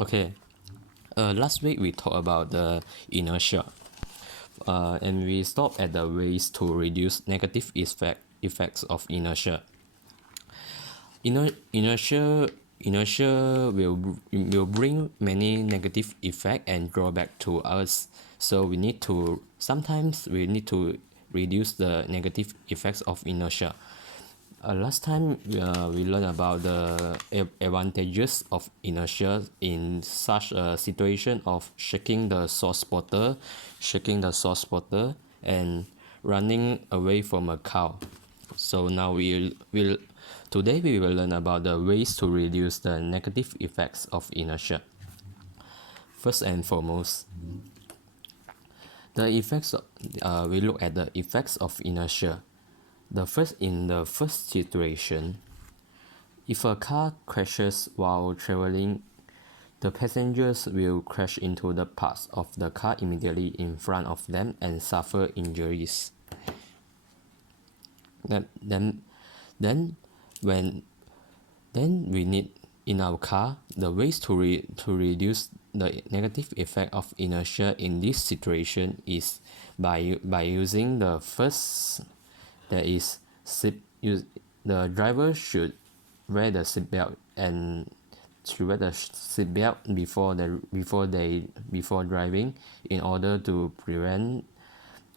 Okay, last week we talked about the inertia, and we stopped at the ways to reduce negative effects of inertia. Inertia will bring many negative effect and drawback to us. So sometimes we need to reduce the negative effects of inertia. Last time we learned about the advantages of inertia in such a situation of shaking the source spotter, and running away from a car. So now today we will learn about the ways to reduce the negative effects of inertia. First and foremost, we look at the effects of inertia. In the first situation, if a car crashes while traveling, the passengers will crash into the parts of the car immediately in front of them and suffer injuries. Then we need in our car the ways to reduce the negative effect of inertia in this situation is by using the first, that is the driver should wear the seatbelt before driving, in order to prevent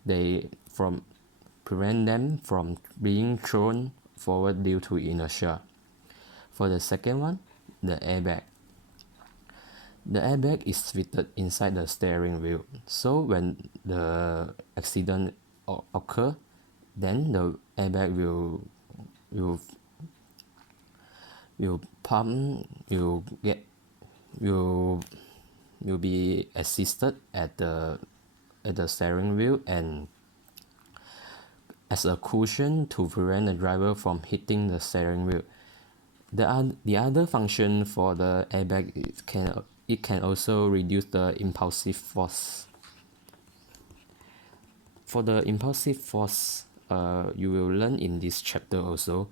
them from being thrown forward due to inertia. For the second one, the airbag. The airbag is fitted inside the steering wheel, so when the accident occur, then the airbag will be assisted at the steering wheel and as a cushion to prevent the driver from hitting the steering wheel. The other function for the airbag can also reduce the impulsive force. For the impulsive force, you will learn in this chapter also.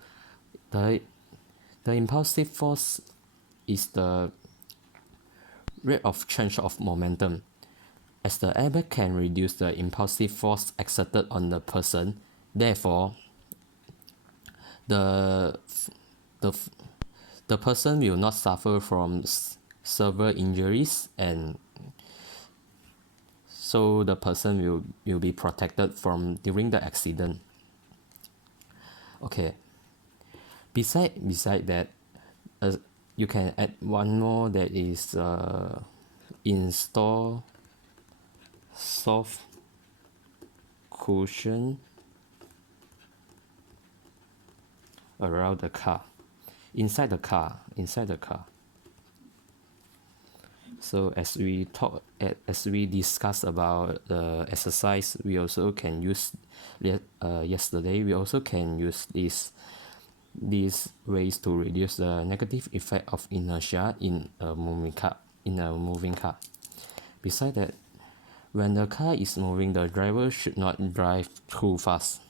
The impulsive force is the rate of change of momentum. As the airbag can reduce the impulsive force exerted on the person, therefore, the person will not suffer from severe injuries, and so the person will be protected from during the accident. Okay. Beside that, you can add one more, that is install soft cushion around the car, inside the car. So as we discussed about the exercise, we also can use yesterday. We also can use these ways to reduce the negative effect of inertia in a moving car. Besides that, when the car is moving, the driver should not drive too fast.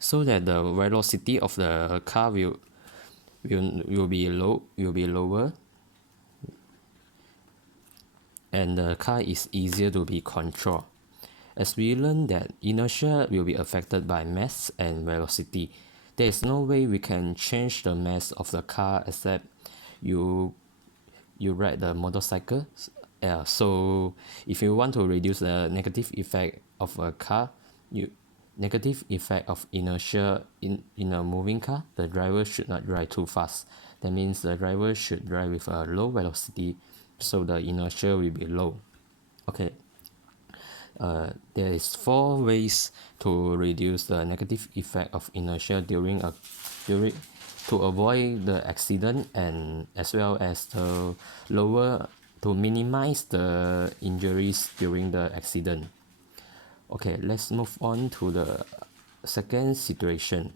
So that the velocity of the car will be lower, and the car is easier to be controlled. As we learn that inertia will be affected by mass and velocity, there is no way we can change the mass of the car except you ride the motorcycle. So if you want to reduce the negative effect of a car, negative effect of inertia in a moving car, the driver should not drive too fast. That means the driver should drive with a low velocity, so the inertia will be low. Okay. There is 4 ways to reduce the negative effect of inertia to avoid the accident, and as well as to minimize the injuries during the accident. Okay, let's move on to the second situation.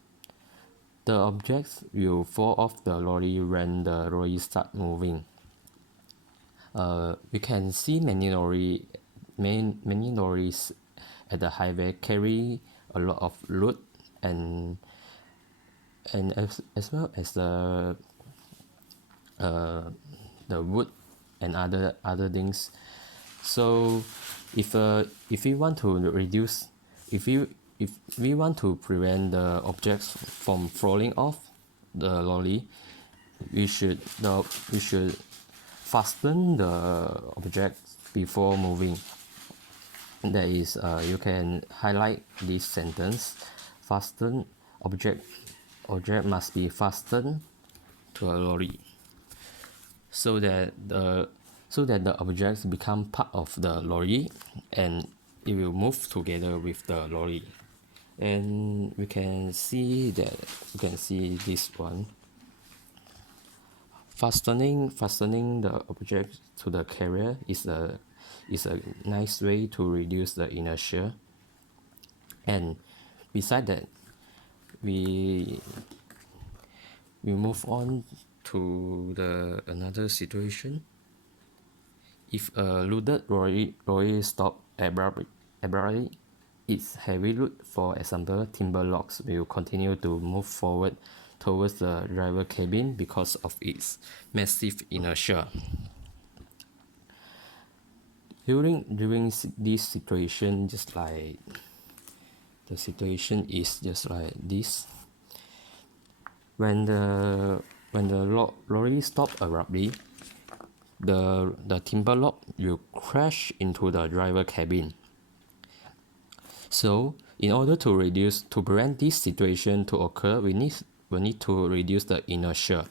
The objects will fall off the lorry when the lorry starts moving. We can see many lorries at the highway carry a lot of load, and and as well as the wood and other things. So if we want to reduce, if we want to prevent the objects from falling off the lorry, we should fasten the object before moving. That is, you can highlight this sentence: fasten object must be fastened to a lorry, so that the objects become part of the lorry and it will move together with the lorry. And we can see this one. Fastening the object to the carrier is a nice way to reduce the inertia. And beside that, we move on to the another situation. If a loaded lorry stop abruptly, its heavy load, for example timber logs, will continue to move forward towards the driver cabin because of its massive inertia. During this situation, the situation is just like this. When the lorry stops abruptly, the timber log will crash into the driver cabin. So in order to prevent this situation to occur, we need to reduce the inertia.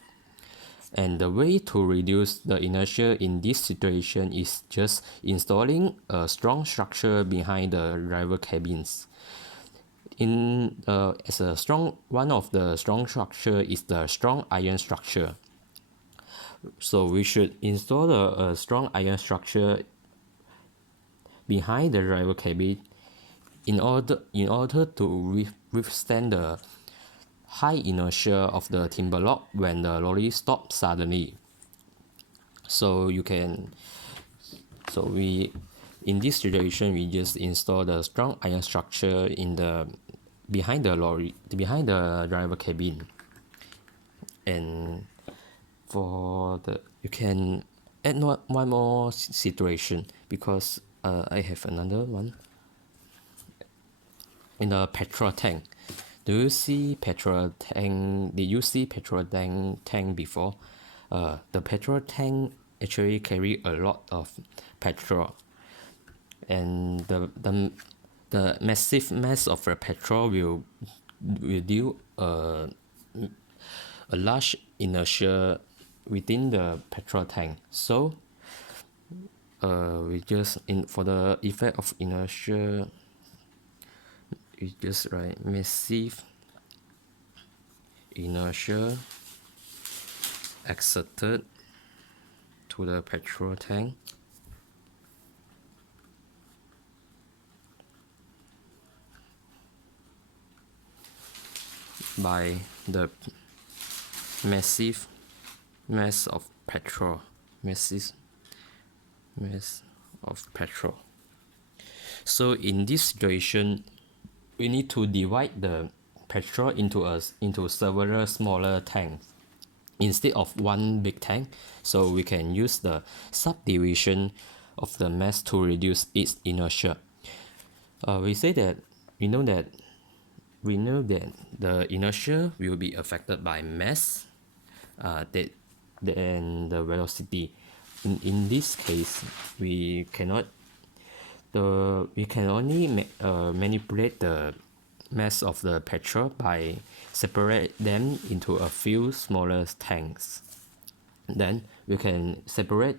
And the way to reduce the inertia in this situation is just installing a strong structure behind the driver cabins. One of the strong structure is the strong iron structure. So we should install a strong iron structure behind the driver cabin in order to withstand the high inertia of the timber log when the lorry stops suddenly. In this situation, we just install the strong iron structure behind the driver cabin. And you can add one more situation, because I have another one. In a petrol tank, did you see petrol tank before? The petrol tank actually carry a lot of petrol, and the massive mass of the petrol will do a large inertia within the petrol tank. So we just for the effect of inertia, we just write massive inertia exerted to the petrol tank by the massive mass of petrol. So in this situation, we need to divide the petrol into several smaller tanks instead of one big tank. So we can use the subdivision of the mass to reduce its inertia. We know that the inertia will be affected by mass, and the velocity. In this case, we can only manipulate the mass of the petrol by separate them into a few smaller tanks. Then we can separate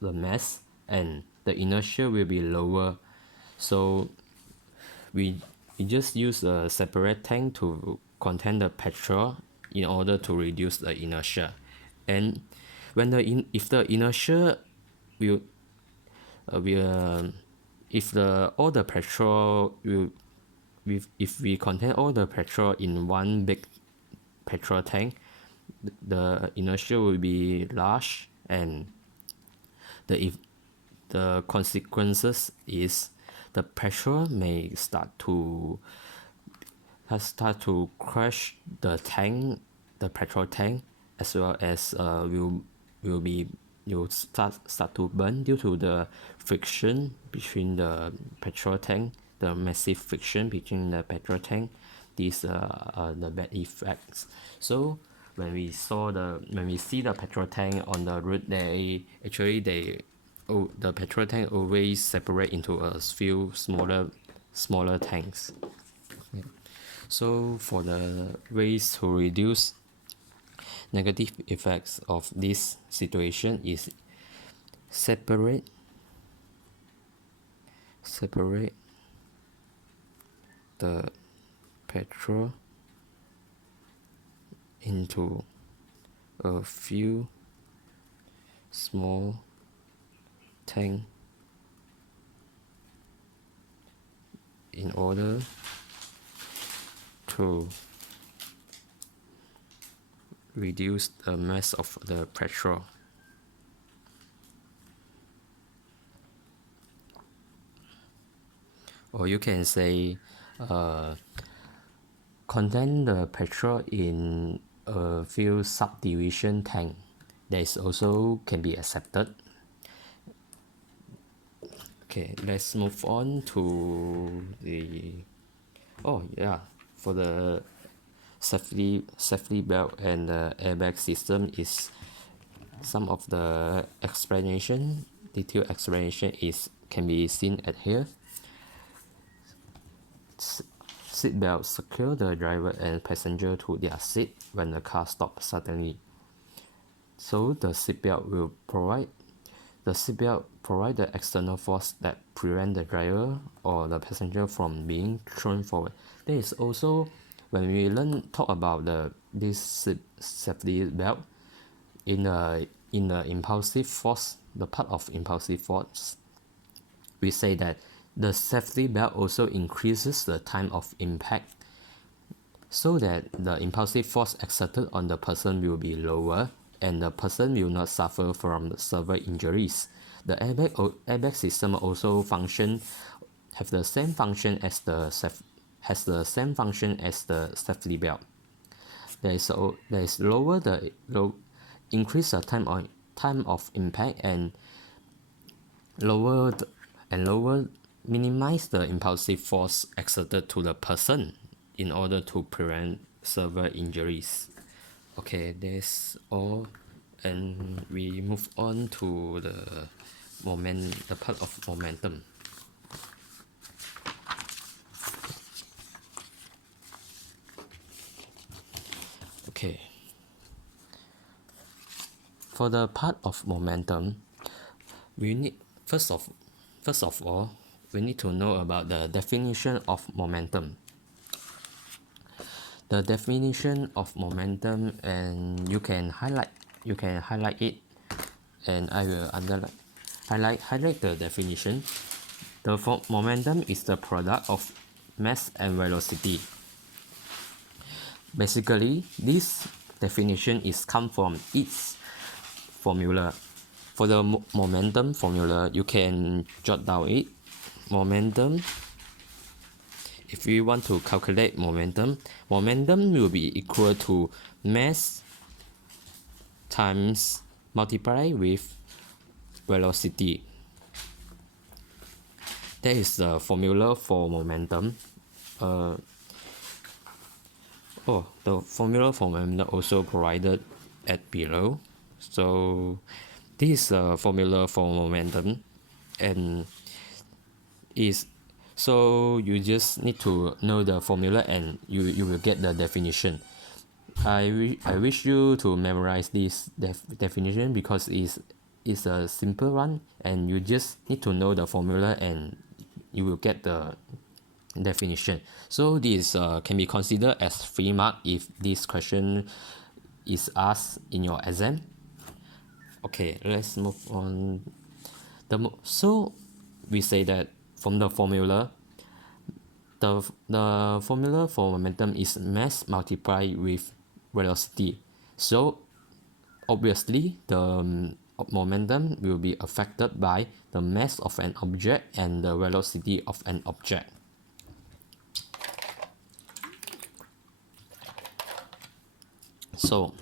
the mass and the inertia will be lower. So we just use a separate tank to contain the petrol in order to reduce the inertia. And when if the inertia will if all the petrol will if we contain all the petrol in one big petrol tank, the inertia will be large, and the consequences is the petrol may start to has start to crush the tank, the petrol tank, as well as will start to burn due to the friction between the petrol tank, the massive friction between the petrol tank. These are the bad effects. So when we see the petrol tank on the road, the petrol tank always separate into a few smaller tanks. So for the ways to reduce negative effects of this situation is separate the petrol into a few small tank in order to reduce the mass of the petrol. Or you can say contain the petrol in a few subdivision tank. That is also can be accepted. Okay, let's move on to the for the safety belt and the airbag system is some of the detailed explanation can be seen at here. Seat belt secure the driver and passenger to their seat when the car stops suddenly. So the seatbelt provide the external force that prevent the driver or the passenger from being thrown forward. There is also, when we talk about this safety belt in the impulsive force, the part of impulsive force, we say that the safety belt also increases the time of impact so that the impulsive force exerted on the person will be lower and the person will not suffer from severe injuries. The airbag system also have the same function as the safety belt. There is increase the time of impact and minimize the impulsive force exerted to the person in order to prevent severe injuries. Okay, that's all, and we move on to the part of momentum. Okay, for the part of momentum, we need first of all we need to know about the definition of momentum. The definition of momentum, and you can highlight it, and I will highlight the definition. The momentum is the product of mass and velocity. Basically, this definition is come from its formula. For the momentum formula, you can jot down it. Momentum, if we want to calculate momentum will be equal to mass times multiply with velocity. That is the formula for momentum. The formula for momentum also provided at below. So this is the formula for momentum, and so you just need to know the formula and you will get the definition. I wish you to memorize this definition because it's a simple one, and you just need to know the formula and you will get the definition. So this can be considered as 3 mark if this question is asked in your exam. Okay, let's move on. So we say that from the formula, the formula for momentum is mass multiplied with velocity. So obviously the momentum will be affected by the mass of an object and the velocity of an object. So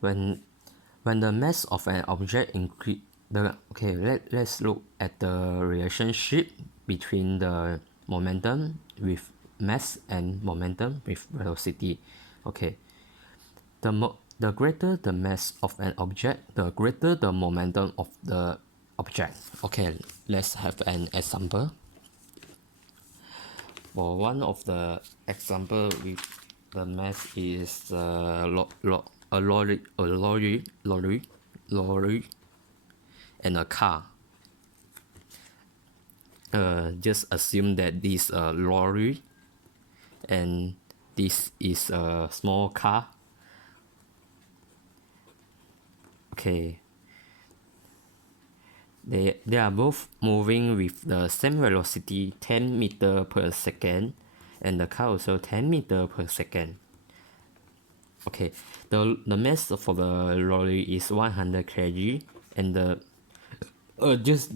when the mass of an object increase let's look at the relationship between the momentum with mass and momentum with velocity. Okay, the greater the mass of an object, the greater the momentum of the object. Okay, let's have an example. For one of the example with the mass is lorry and a car. Just assume that this lorry and this is a small car. Okay, they are both moving with the same velocity 10 meter per second, and the car also 10 meter per second. Okay, the mass for the lorry is 100 kg, and the just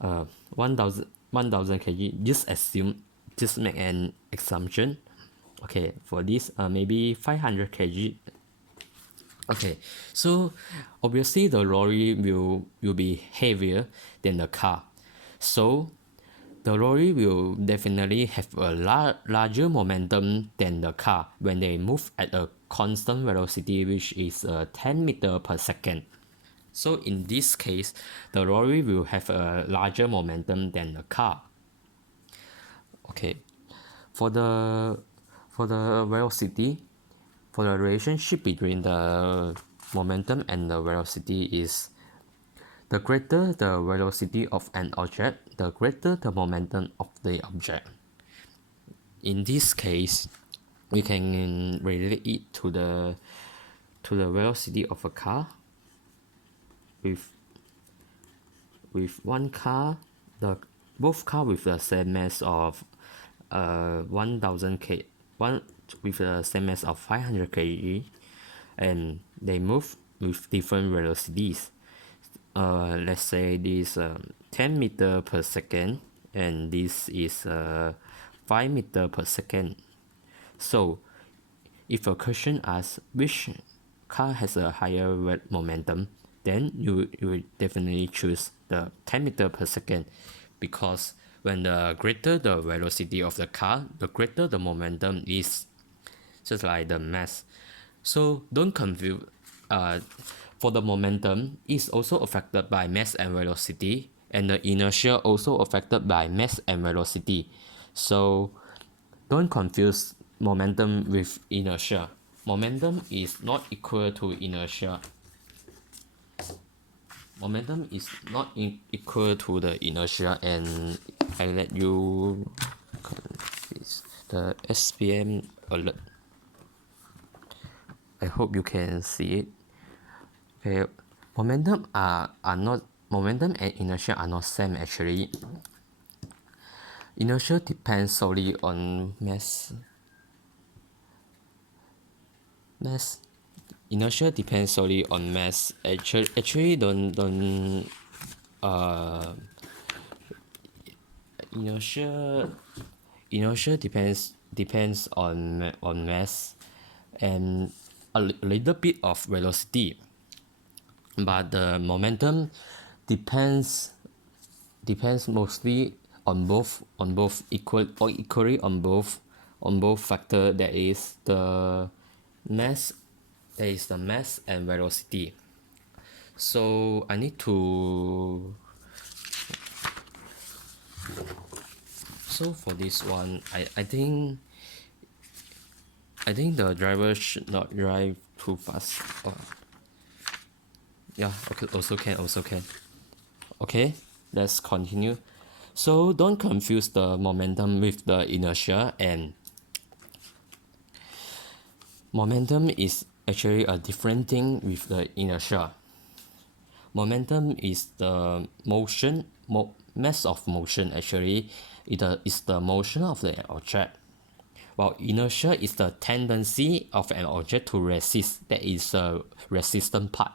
1000 kg. Just make an assumption. Okay, for this maybe 500 kg. Okay, so obviously the lorry will be heavier than the car, so the lorry will definitely have a larger momentum than the car when they move at a constant velocity, which is 10 meter per second. So in this case, the lorry will have a larger momentum than the car. Okay, for the velocity, for the relationship between the momentum and the velocity is the greater the velocity of an object, the greater the momentum of the object. In this case, we can relate it to the velocity of a car. With one car, both car with the same mass of 1000 k, one with the same mass of 500 kg, and they move with different velocities. Let's say this 10 meter per second, and this is 5 meter per second. So if a question asks which car has a higher momentum, then you will definitely choose the 10 meter per second, because when the greater the velocity of the car, the greater the momentum is, just like the mass. So don't confuse. For the momentum is also affected by mass and velocity, and the inertia also affected by mass and velocity. So don't confuse momentum with inertia. Momentum is not equal to inertia. Momentum is not equal to the inertia, and I let you confuse the SPM alert. I hope you can see it. Okay, momentum and inertia are not same actually. Inertia depends solely on mass. Inertia depends solely on mass. Actually don't inertia depends on mass and a little bit of velocity, but the momentum depends mostly on both equally on both factor, that is the mass and velocity. So I need to, so for this one, I think the driver should not drive too fast. Yeah, okay, also can. Okay, let's continue. So don't confuse the momentum with the inertia, and momentum is actually a different thing with the inertia. Momentum is the mass of motion actually. It is the motion of the object, while inertia is the tendency of an object to resist. That is the resistant part.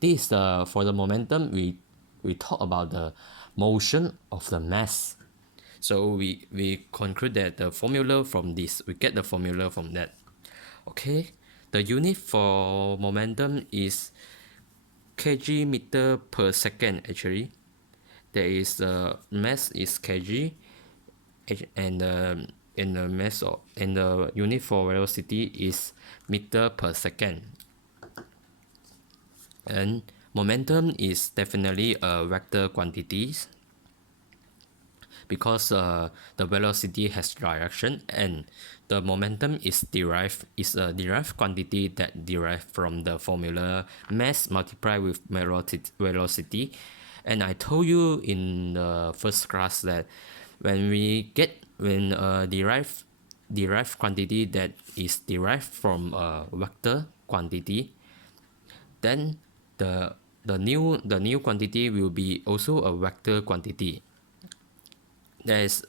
This is for the momentum, we talk about the motion of the mass. So we conclude that the formula from this, we get the formula from that. Okay, the unit for momentum is kg meter per second. Actually, there is the mass is kg, and the mass and the unit for velocity is meter per second. And momentum is definitely a vector quantity because the velocity has direction, and the momentum is a derived quantity that derived from the formula mass multiplied with velocity. And I told you in the first class that when a derived quantity that is derived from a vector quantity, then the new quantity will be also a vector quantity. There is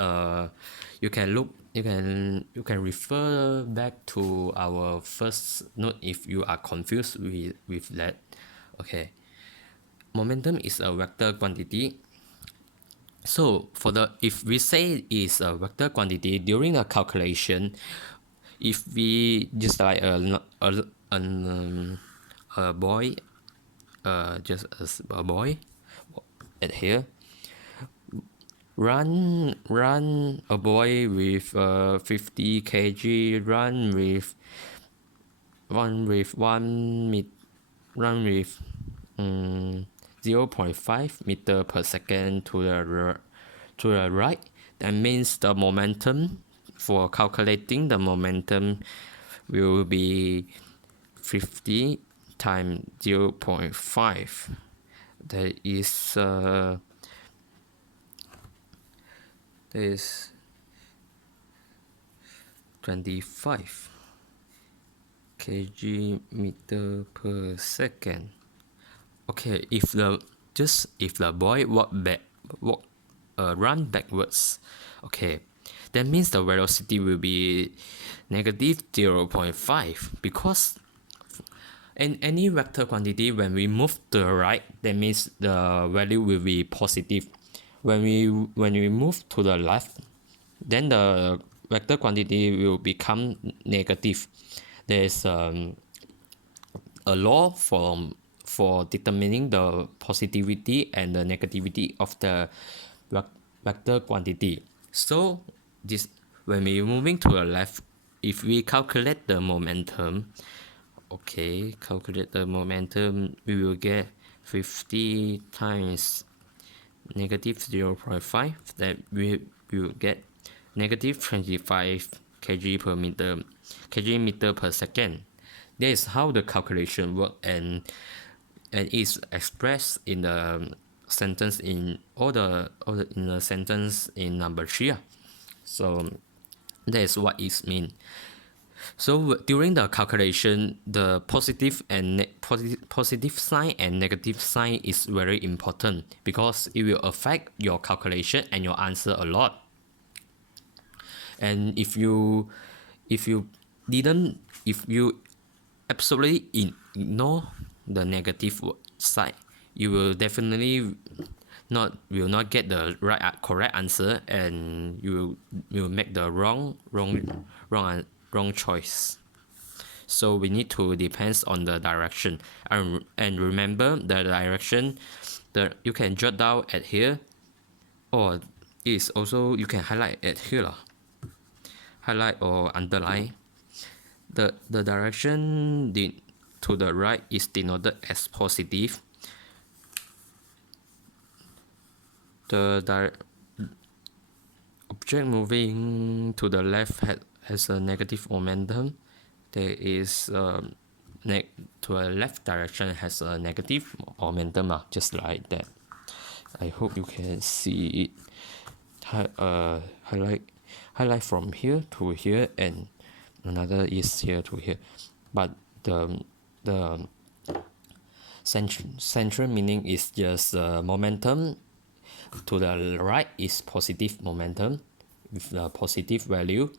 you can refer back to our first note if you are confused with that. Okay, momentum is a vector quantity. So if we say is a vector quantity during a calculation, if we just like a boy, just a boy at here, run a boy with 50 kg, run with 0.5 meter per second to the right. That means the momentum, for calculating the momentum, will be 50 times 0.5. That is 25 kg meter per second. Okay, if the boy run backwards, okay, that means the velocity will be negative 0.5, because in any vector quantity, when we move to the right, that means the value will be positive. When we move to the left, then the vector quantity will become negative. There is a law for determining the positivity and the negativity of the vector quantity. So this, when we moving to the left, if we calculate the momentum, okay, calculate the momentum, we will get 50 times negative 0.5, that we will get negative 25 kg meter per second. That is how the calculation work, and is expressed in the sentence in the sentence in number 3. So that is what it means. So during the calculation, the positive sign and negative sign is very important, because it will affect your calculation and your answer a lot. And if you absolutely ignore the negative side, you will definitely will not get the correct answer, and you will make the wrong choice. So we need to depends on the direction, and remember the direction that you can jot down at here, or is also you can highlight at here, highlight or underline. The direction to the right is denoted as positive. The object moving to the left has a negative momentum. There is to a left direction has a negative momentum, just like that. I hope you can see it. Highlight from here to here, and another is here to here. But the central meaning is just momentum to the right is positive momentum with a positive value.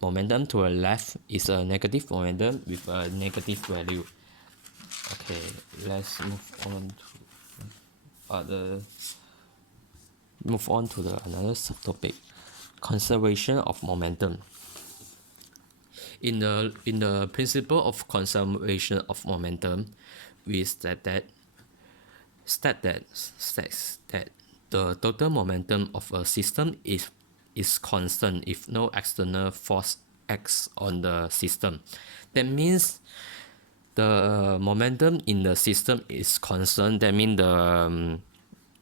Momentum to the left is a negative momentum with a negative value. Okay, let's move on to another subtopic: conservation of momentum. In the principle of conservation of momentum, we states that the total momentum of a system is constant if no external force acts on the system. That means the momentum in the system is constant. That means the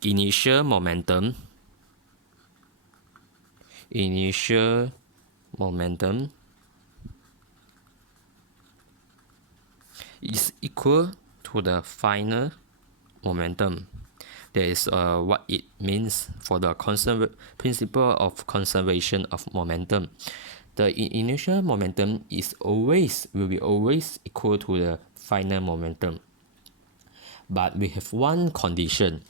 initial momentum is equal to the final momentum. That is what it means for the principle of conservation of momentum. The initial momentum will be always equal to the final momentum. But we have one condition.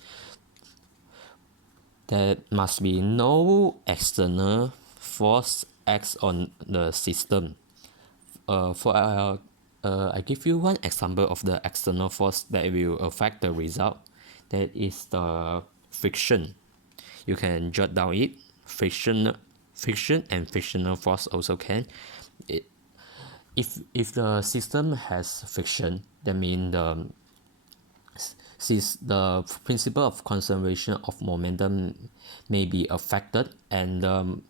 There must be no external force acts on the system. I give you one example of the external force that will affect the result. That is the friction. You can jot down it. Friction and frictional force also can. If the system has friction, that means the principle of conservation of momentum may be affected, and the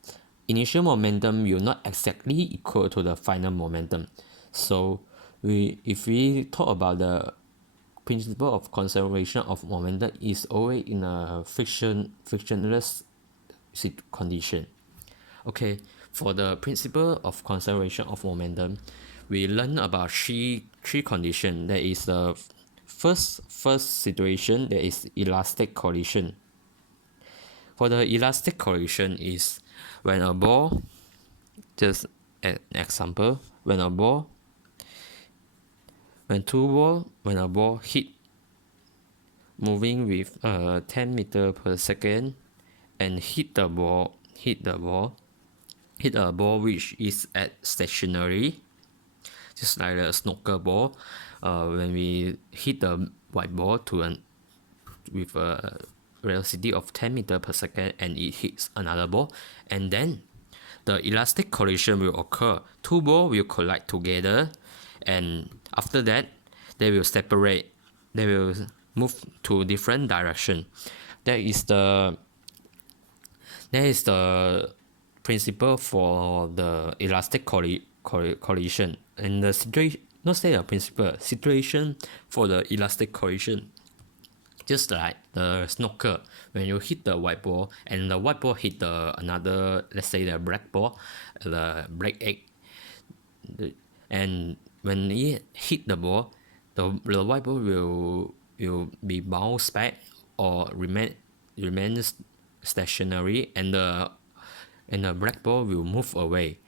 initial momentum will not exactly equal to the final momentum. So if we talk about the principle of conservation of momentum, is always in a frictionless condition. Okay, for the principle of conservation of momentum, we learn about three conditions. There is the first situation, there is elastic collision. For the elastic collision is when a ball, just an example, when a ball hit moving with 10 meter per second and hit a ball which is at stationary, just like a snooker ball. When we hit the white ball with a velocity of 10 meter per second and it hits another ball, and then the elastic collision will occur. Two balls will collide together, and after that they will separate. They will move to different direction. That is the principle for the elastic collision. And the situation, not say a principle, situation for the elastic collision, just like the snooker, when you hit the white ball and the white ball hit another, let's say the black ball, the black egg, and when it hit the ball, the white ball will be bounced back or remains stationary, and the black ball will move away.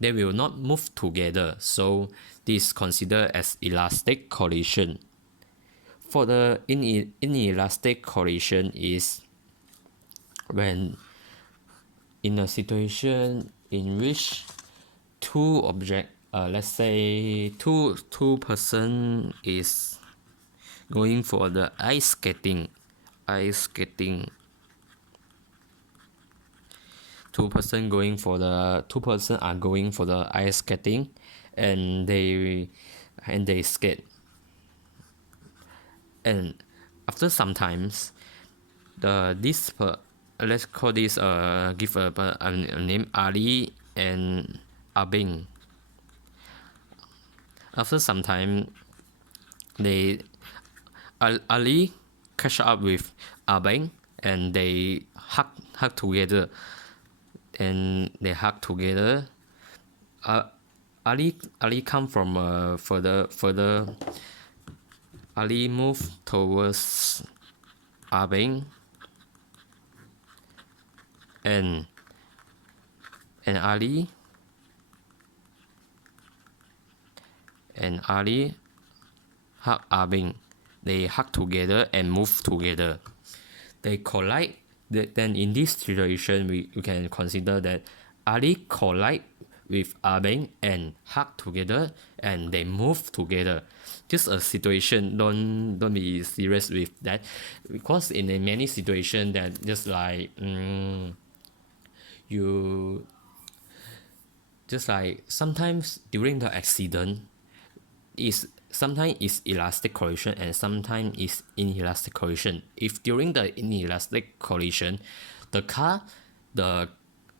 They will not move together, so this is considered as elastic collision. For the inelastic collision is when in a situation in which two object, let's say two person is going for the ice skating. Two person are going for the ice skating, and they skate. And after some times, let's call this give a name, Ali and Abing. After some time, Ali catch up with Abing and they hug together. And they hug together. Ali come from further. Ali move towards Abing, and Ali hug Abing. They hug together and move together. They collide. Then in this situation, we can consider that Ali collide with Abeng and hug together, and they move together. Just a situation. Don't be serious with that, because in many situations that just like you just like sometimes during the accident, is sometimes is elastic collision and sometimes is inelastic collision. If during the inelastic collision, the car, the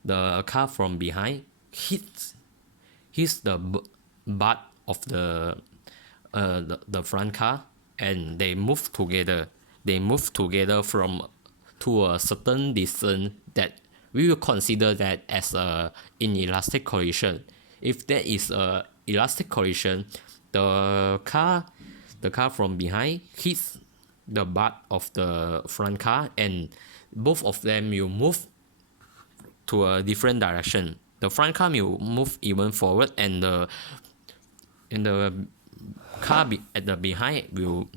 the car from behind hits the butt of the front car, and they move together. They move together from to a certain distance that we will consider that as a inelastic collision. If there is a elastic collision, the car the car from behind hits the butt of the front car, and both of them will move to a different direction. The front car will move even forward, and the car at the behind will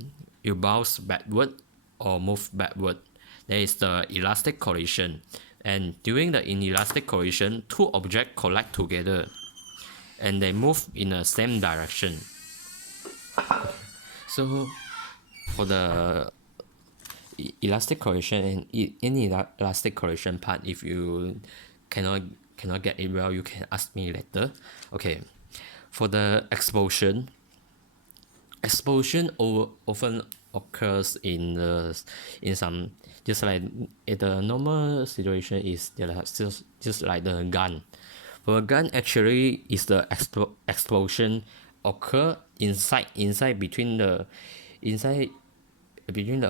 bounce backward or move backward. There is the elastic collision, and during the inelastic collision, two objects collide together, and they move in the same direction. So, for the elastic collision and inelastic collision part, if you cannot get it well, you can ask me later. Okay, for the explosion often occurs in some, just like in the normal situation is just like the gun. For a gun, actually is the explosion occur inside between the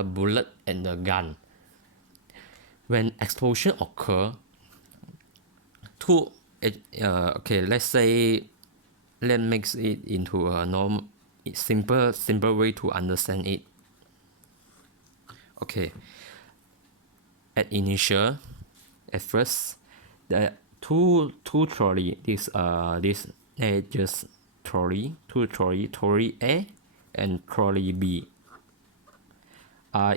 bullet and the gun. When explosion occur, okay, let's mix it into a simple way to understand it. Okay, at first, the two trolley, this just trolley A and trolley B are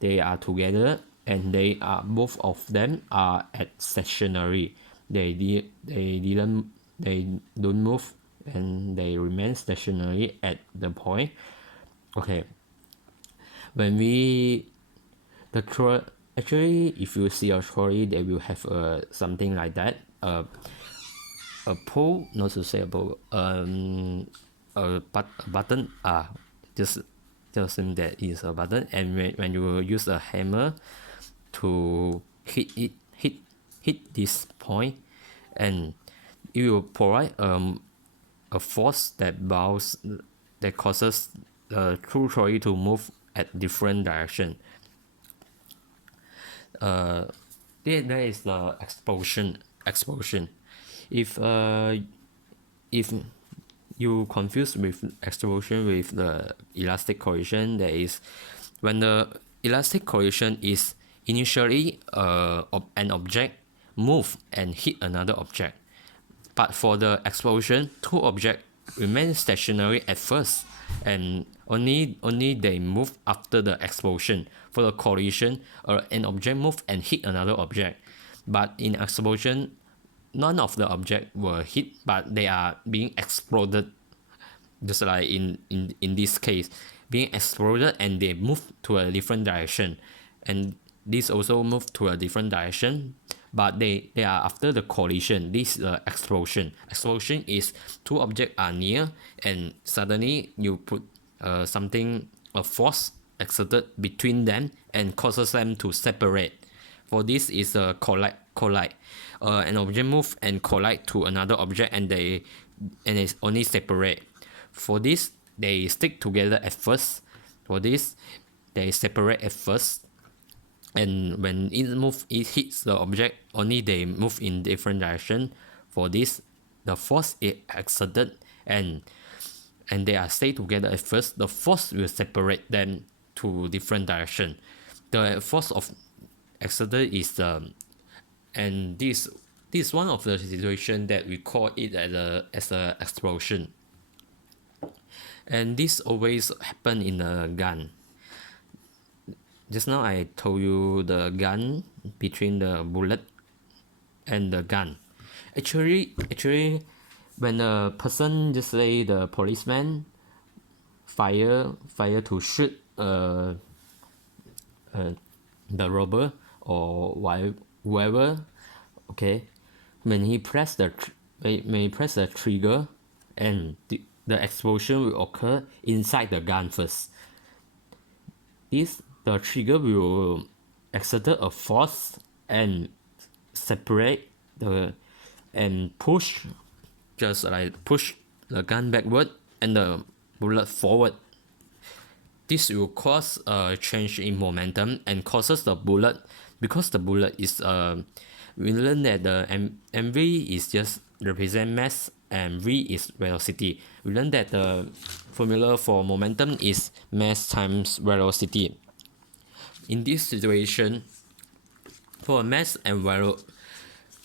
they are together, and both of them are at stationary. They don't move, and they remain stationary at the point. Okay, when actually, if you see a trolley, they will have something like that, a pole, not to say a pole, a button, just tells them that is a button, and when you use a hammer to hit this point, and it will provide a force that causes the true trolley to move at different direction. There is the explosion. If you confuse with explosion with the elastic collision, there is when the elastic collision is initially an object move and hit another object, but for the explosion, two objects remain stationary at first, and only they move after the explosion. For the collision, an object move and hit another object, but in explosion, none of the objects were hit, but they are being exploded, just like in this case, being exploded, and they move to a different direction, and this also move to a different direction, but they are after the collision. This is explosion. Explosion is two objects are near, and suddenly you put a force exerted between them and causes them to separate. For this is a collide. An object move and collide to another object, and it's only separate. For this, they stick together at first. For this, they separate at first, and when it hits the object, only they move in different direction. For this, the force is exerted, and they are stay together at first. The force will separate them to different direction. The force of exerted is and this is one of the situation that we call it as a explosion. And this always happen in a gun. Just now I told you the gun between the bullet and the gun. Actually, when a person, just say the policeman, fire to shoot the robber or whoever, okay, when he press the trigger, and the explosion will occur inside the gun first. The trigger will exert a force and separate the and push, just like push the gun backward and the bullet forward. This will cause a change in momentum and causes the bullet, because the bullet is we learn that the mv is just represent mass and v is velocity. We learn that the formula for momentum is mass times velocity. In this situation, for mass and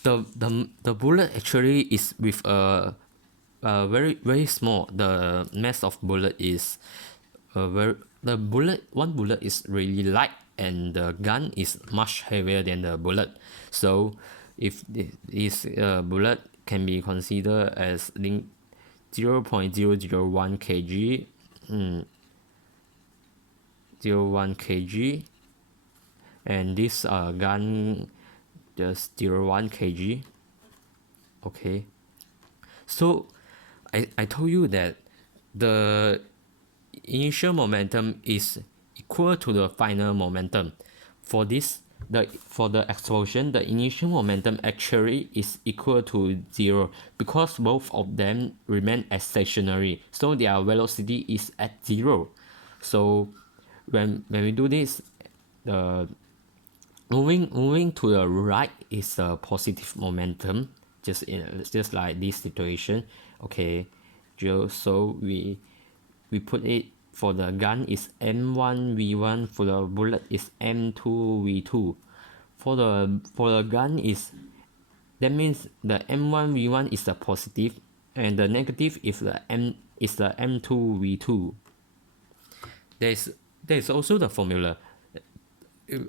the bullet actually is with a very small. The mass of bullet is one bullet is really light, and the gun is much heavier than the bullet. So if this bullet can be considered as 0.001 kg, 0.1 kg, and this gun just 0.1 kg. Okay, so I told you that the initial momentum is equal to the final momentum. For the explosion, the initial momentum actually is equal to 0, because both of them remain as stationary, so their velocity is at 0. So when we do this, the moving to the right is a positive momentum, just like this situation. Okay, so we put it for the gun is m1v1, for the bullet is m2v2. For the gun is, that means the m1v1 is the positive, and the negative is the m2v2. There's also the formula.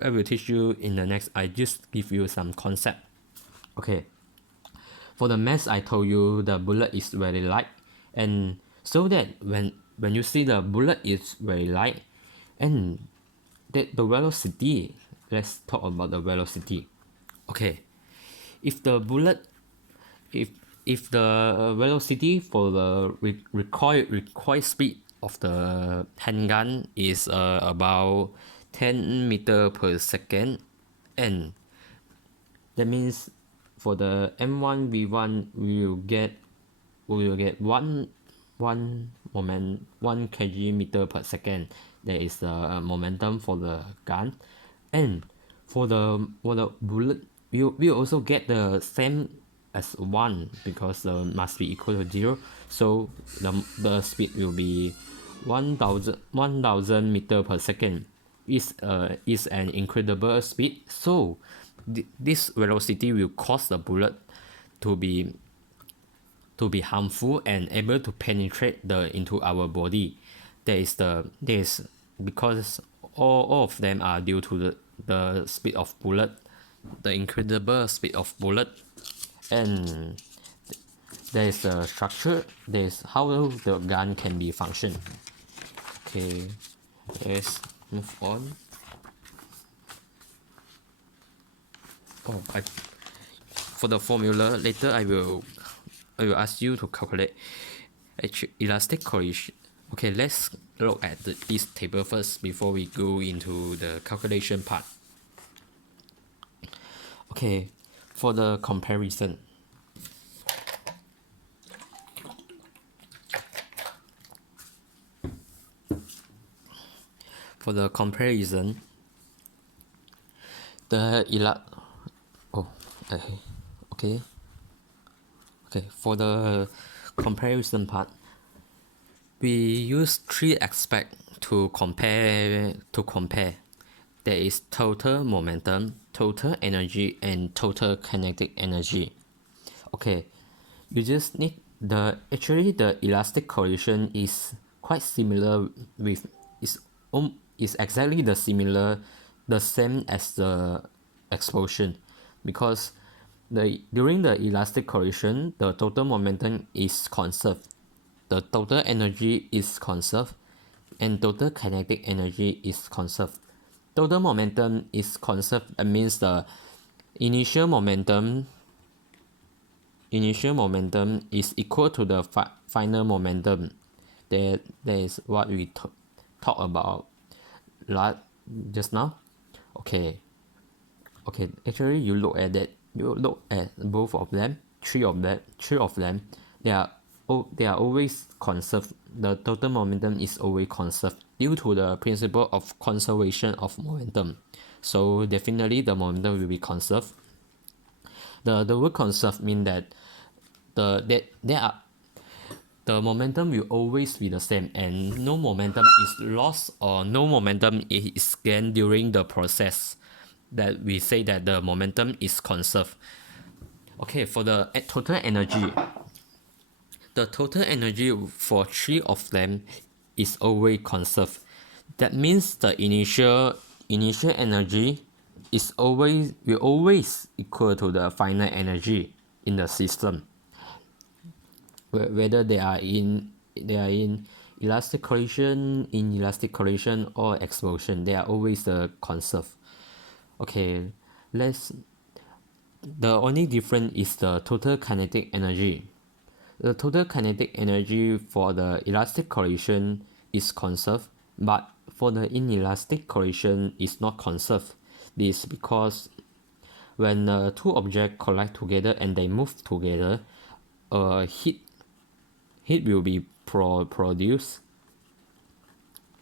I will teach you in the next. I just give you some concept. Okay, for the mass, I told you the bullet is very light, and so that when you see the bullet is very light, and the velocity, let's talk about the velocity. Okay, if the bullet, if the velocity for the recoil speed of the handgun is about 10 meter per second, and that means for the m1v1 we will get 1 kg meter per second. That is the momentum for the gun, and for the bullet we also get the same as 1, because must be equal to 0. So the speed will be 1000 meter per second. Is an incredible speed. So this velocity will cause the bullet to be harmful and able to penetrate into our body. That is because all of them are due to the speed of bullet, the incredible speed of bullet. And there is the structure, there is how the gun can be functioned. Okay, let's move on. For the formula later, I will ask you to calculate elastic correlation. Okay, let's look at this table first before we go into the calculation part. Okay, for the comparison. For the comparison, for the comparison part, we use 3 aspects to compare. There is total momentum, total energy, and total kinetic energy. Okay, you just need the elastic correlation is quite similar with is exactly the same as the explosion, because during the elastic correlation, the total momentum is conserved, the total energy is conserved, and total kinetic energy is conserved. Total momentum is conserved. That means the initial momentum initial momentum is equal to the final momentum. That is what we talk about just now. Okay. Actually, you look at that. You look at both of them. Three of them. They are always conserved. The total momentum is always conserved due to the principle of conservation of momentum. So definitely the momentum will be conserved. The word conserve mean that the momentum will always be the same, and no momentum is lost or no momentum is gained during the process. That we say that the momentum is conserved. Okay, for the total energy for three of them is always conserved. That means the initial energy will always equal to the final energy in the system. Whether they are in elastic collision, inelastic collision, or explosion, they are always conserved. Okay, the only difference is the total kinetic energy. The total kinetic energy for the elastic collision is conserved, but for the inelastic collision is not conserved. This because when two objects collide together and they move together, heat will be produced.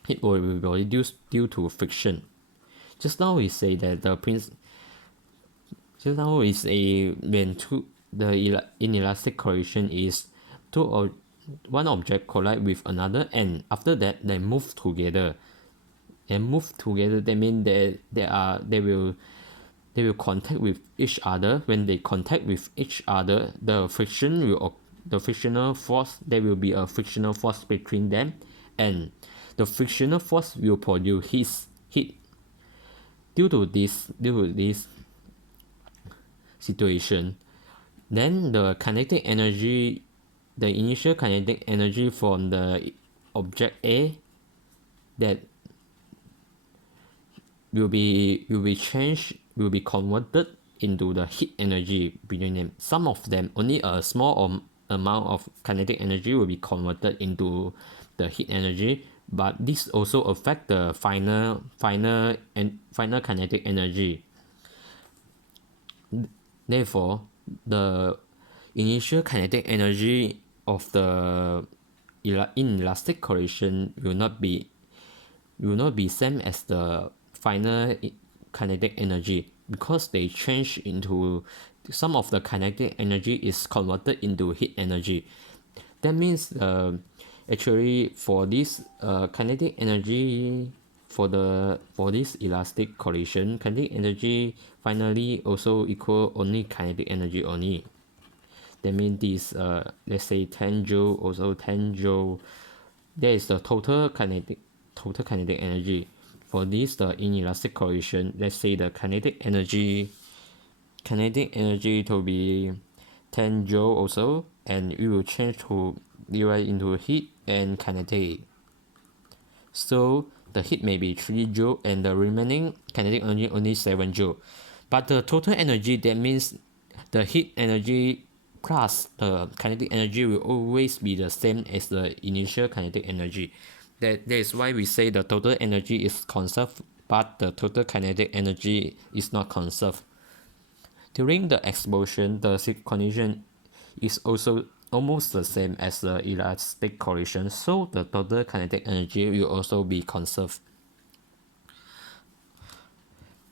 Heat will be produced due to friction. Just now we say that just now we say when the inelastic collision is one object collide with another, and after that they move together. That means they will contact with each other. When they contact with each other, the frictional force, there will be a frictional force between them, and the frictional force will produce heat. Due to this situation, then the initial kinetic energy from the object A that will be converted into the heat energy between them. Some of them, only a small amount of kinetic energy will be converted into the heat energy, but this also affect the final kinetic energy. Therefore, the initial kinetic energy of the inelastic collision will not be same as the final kinetic energy, because they change into some of the kinetic energy is converted into heat energy. That means actually for this kinetic energy for this elastic collision, kinetic energy finally also equal only kinetic energy only. That means this let's say 10 joule, also 10 joule. That is the total kinetic energy. For this the inelastic collision, let's say the kinetic energy to be 10 joule also, and it will change to divide into heat and kinetic. So the heat may be 3 joule and the remaining kinetic energy only 7 joule. But the total energy, that means the heat energy plus the kinetic energy will always be the same as the initial kinetic energy. That is why we say the total energy is conserved, but the total kinetic energy is not conserved. During the explosion, the condition is also almost the same as the elastic collision, so the total kinetic energy will also be conserved.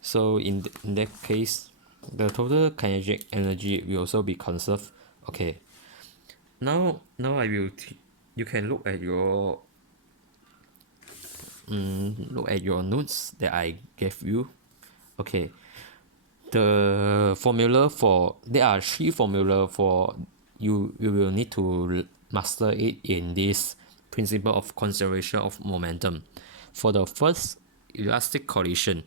So in that case, the total kinetic energy will also be conserved. Okay. Now I will you can look at your notes that I gave you. Okay. There are 3 formula for you will need to master it in this principle of conservation of momentum. For the first elastic collision,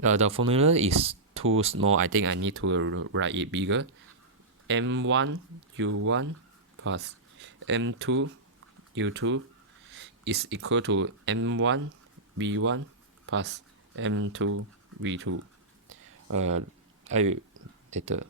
the formula is too small. I think I need to write it bigger. M1 U1 plus M2 U2 is equal to M1 V1 plus M2 V2. I later.